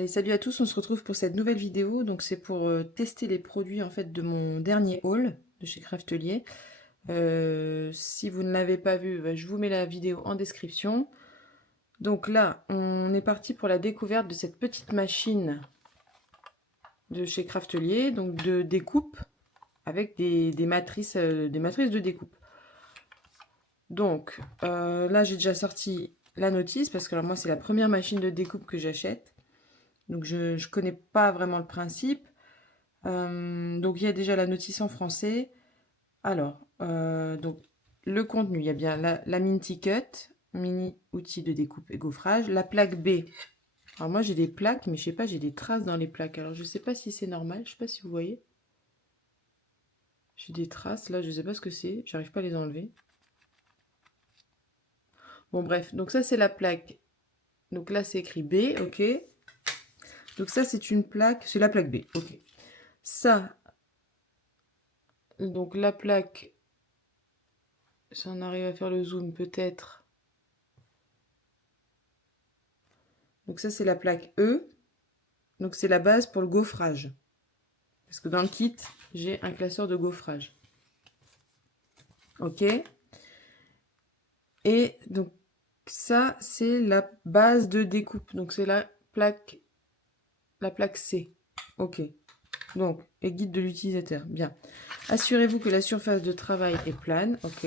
Allez, salut à tous, on se retrouve pour cette nouvelle vidéo. Donc c'est pour tester les produits en fait de mon dernier haul de chez Craftelier. Si vous ne l'avez pas vu, bah, je vous mets la vidéo en description. Donc là, on est parti pour la découverte de cette petite machine de chez Craftelier, donc de découpe avec des matrices de découpe. Donc là, j'ai déjà sorti la notice parce que alors, moi, c'est la première machine de découpe que j'achète. Donc je ne connais pas vraiment le principe. Donc il y a déjà la notice en français. Alors, donc le contenu, il y a bien la Minty Cut, mini outil de découpe et gaufrage. La plaque B. Alors moi j'ai des plaques, mais je sais pas, j'ai des traces dans les plaques. Alors je sais pas si c'est normal, je sais pas si vous voyez. J'ai des traces, là je sais pas ce que c'est, j'arrive pas à les enlever. Bon bref, donc ça c'est la plaque. Donc là c'est écrit B, ok. Donc ça c'est une plaque, c'est la plaque B, ok. Ça, donc la plaque, si on arrive à faire le zoom peut-être. Donc ça c'est la plaque E. Donc c'est la base pour le gaufrage. Parce que dans le kit, j'ai un classeur de gaufrage. Ok. Et donc ça c'est la base de découpe. Donc c'est la plaque C. Ok. Donc, et guide de l'utilisateur. Bien. Assurez-vous que la surface de travail est plane. Ok.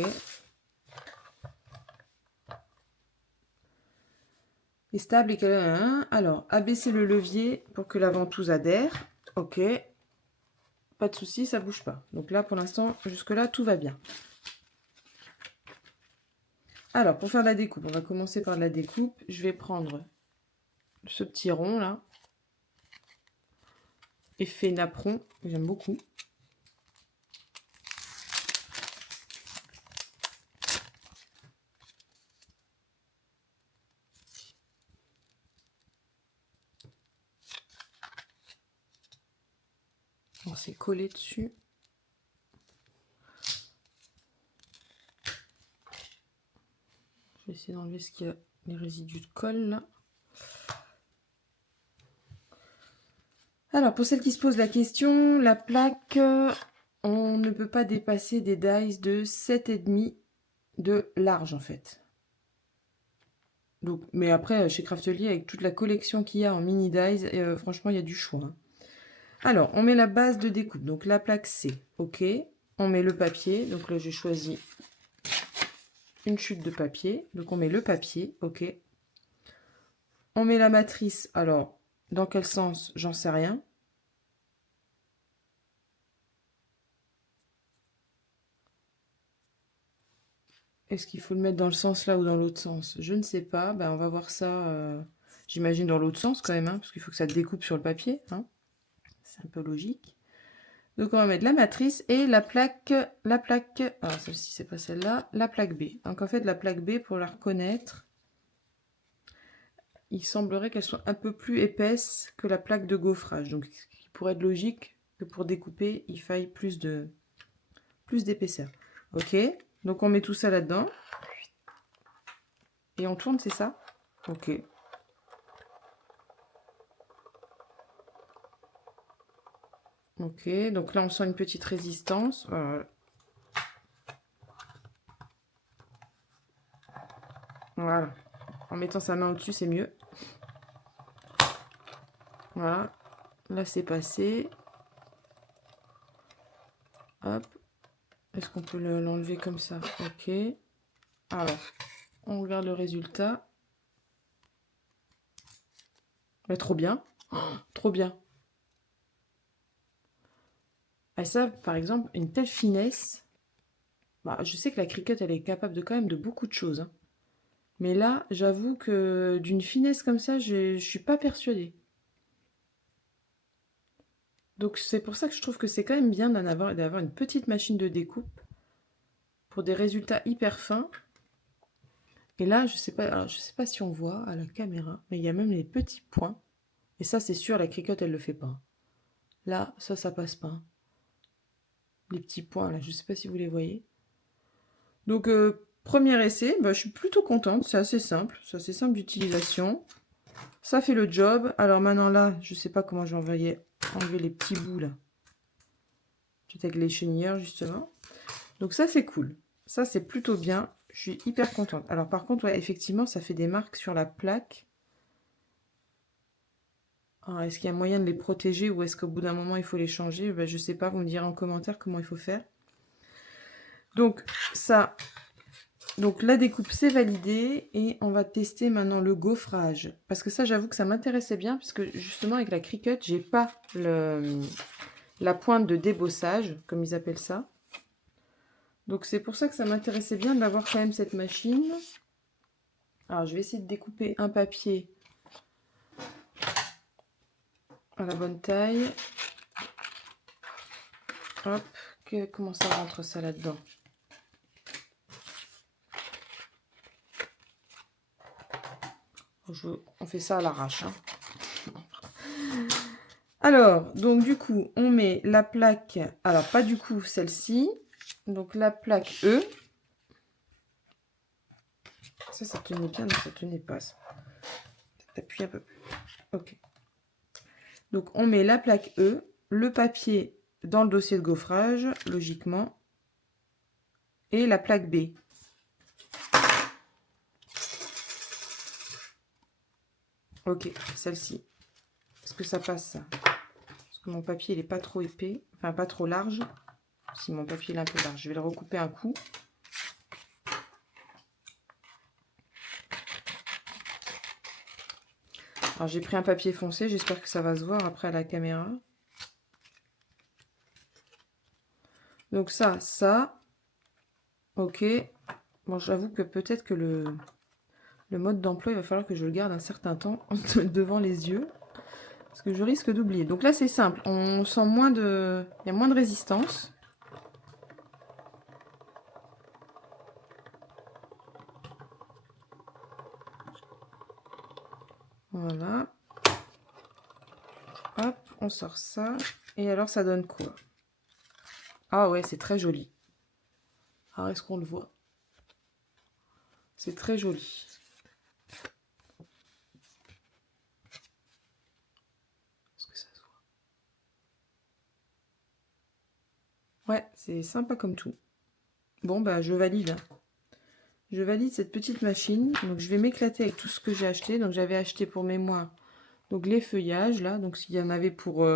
Et stable et qu'elle a un. Alors, abaissez le levier pour que la ventouse adhère. Ok. Pas de souci, ça bouge pas. Donc là, pour l'instant, jusque-là, tout va bien. Alors, pour faire la découpe, on va commencer par la découpe. Je vais prendre ce petit rond là. Effet napperon, j'aime beaucoup. On s'est collé dessus. Je vais essayer d'enlever ce qu'il y a, les résidus de colle là. Alors, pour celles qui se posent la question, la plaque, on ne peut pas dépasser des dies de 7,5 de large en fait. Donc, mais après, chez Craftelier, avec toute la collection qu'il y a en mini dies, franchement, il y a du choix. Hein. Alors, on met la base de découpe, donc la plaque C, ok. On met le papier, donc là j'ai choisi une chute de papier, donc on met le papier, ok. On met la matrice, alors, dans quel sens, j'en sais rien. Est-ce qu'il faut le mettre dans le sens là ou dans l'autre sens? Je ne sais pas. Ben, on va voir ça, j'imagine, dans l'autre sens quand même, hein, parce qu'il faut que ça découpe sur le papier. Hein. C'est un peu logique. Donc on va mettre la matrice et la plaque, alors celle-ci c'est pas celle-là, la plaque B. Donc en fait la plaque B, pour la reconnaître, il semblerait qu'elle soit un peu plus épaisse que la plaque de gaufrage. Donc ce qui pourrait être logique que pour découper, il faille plus d'épaisseur. Ok, donc on met tout ça là-dedans. Et on tourne, c'est ça? Ok. Ok, donc là on sent une petite résistance. Voilà. En mettant sa main au-dessus, c'est mieux. Voilà. Là c'est passé. Hop. Est-ce qu'on peut l'enlever comme ça? Ok. Alors, on regarde le résultat. Ouais, trop bien. Oh, trop bien. Ah, ça, par exemple, une telle finesse. Bah, je sais que la Cricut, elle est capable de quand même de beaucoup de choses. Hein. Mais là, j'avoue que d'une finesse comme ça, je suis pas persuadée. Donc c'est pour ça que je trouve que c'est quand même bien d'avoir une petite machine de découpe pour des résultats hyper fins. Et là, je sais pas, alors, je sais pas si on voit à la caméra, mais il y a même les petits points. Et ça, c'est sûr, la Cricut, elle le fait pas. Là, ça passe pas. Les petits points, là, je sais pas si vous les voyez. Donc, premier essai, bah, je suis plutôt contente. C'est assez simple d'utilisation. Ça fait le job. Alors maintenant là, je sais pas comment je vais enlever les petits bouts là. Peut-être avec les chenilleurs justement. Donc ça c'est cool. Ça c'est plutôt bien. Je suis hyper contente. Alors par contre, ouais, effectivement, ça fait des marques sur la plaque. Est-ce qu'il y a moyen de les protéger ou est-ce qu'au bout d'un moment il faut les changer? Ben, je sais pas, vous me direz en commentaire comment il faut faire. Donc ça, donc la découpe c'est validé et on va tester maintenant le gaufrage. Parce que ça j'avoue que ça m'intéressait bien parce que justement avec la Cricut, j'ai pas la pointe de débossage, comme ils appellent ça. Donc c'est pour ça que ça m'intéressait bien d'avoir quand même cette machine. Alors je vais essayer de découper un papier à la bonne taille. Hop, comment ça rentre ça là-dedans? On fait ça à l'arrache. Hein. Alors, donc du coup, on met la plaque, alors pas du coup celle-ci, donc la plaque E. Ça tenait bien, mais ça tenait pas. Appuie un peu plus. Ok. Donc on met la plaque E, le papier dans le dossier de gaufrage, logiquement, et la plaque B. Ok, celle-ci. Est-ce que ça passe ça? Parce que mon papier il est pas trop épais, enfin pas trop large. Si mon papier est un peu large, je vais le recouper un coup. Alors j'ai pris un papier foncé, j'espère que ça va se voir après à la caméra. Donc ça, ok. Bon, j'avoue que peut-être que le mode d'emploi, il va falloir que je le garde un certain temps devant les yeux. Parce que je risque d'oublier. Donc là, c'est simple. On sent moins de... Il y a moins de résistance. Voilà. Hop, on sort ça. Et alors, ça donne quoi? Ah ouais, c'est très joli. Alors, est-ce qu'on le voit? C'est très joli. Est-ce que ça se voit? Ouais, c'est sympa comme tout. Bon, bah, je valide. Je valide cette petite machine. Donc, je vais m'éclater avec tout ce que j'ai acheté. Donc, j'avais acheté pour mémoire donc les feuillages, là. Donc, s'il y en avait pour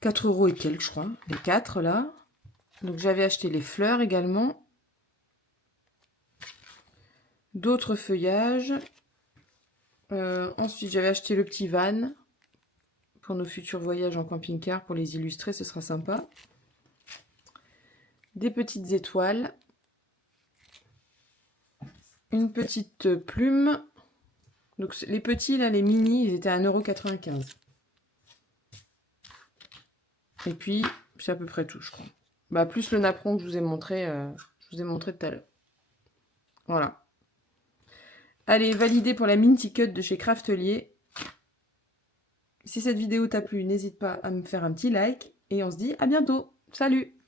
4 € et quelques, je crois. Les 4, là. Donc, j'avais acheté les fleurs également. D'autres feuillages. Ensuite, j'avais acheté le petit van pour nos futurs voyages en camping-car. Pour les illustrer, ce sera sympa. Des petites étoiles. Une petite plume. Donc, les petits, là, les mini, ils étaient à 1,95 €. Et puis, c'est à peu près tout, je crois. Bah, plus le napperon que je vous ai montré tout à l'heure. Voilà. Allez, validé pour la Minty Cut de chez Craftelier. Si cette vidéo t'a plu, n'hésite pas à me faire un petit like. Et on se dit à bientôt. Salut!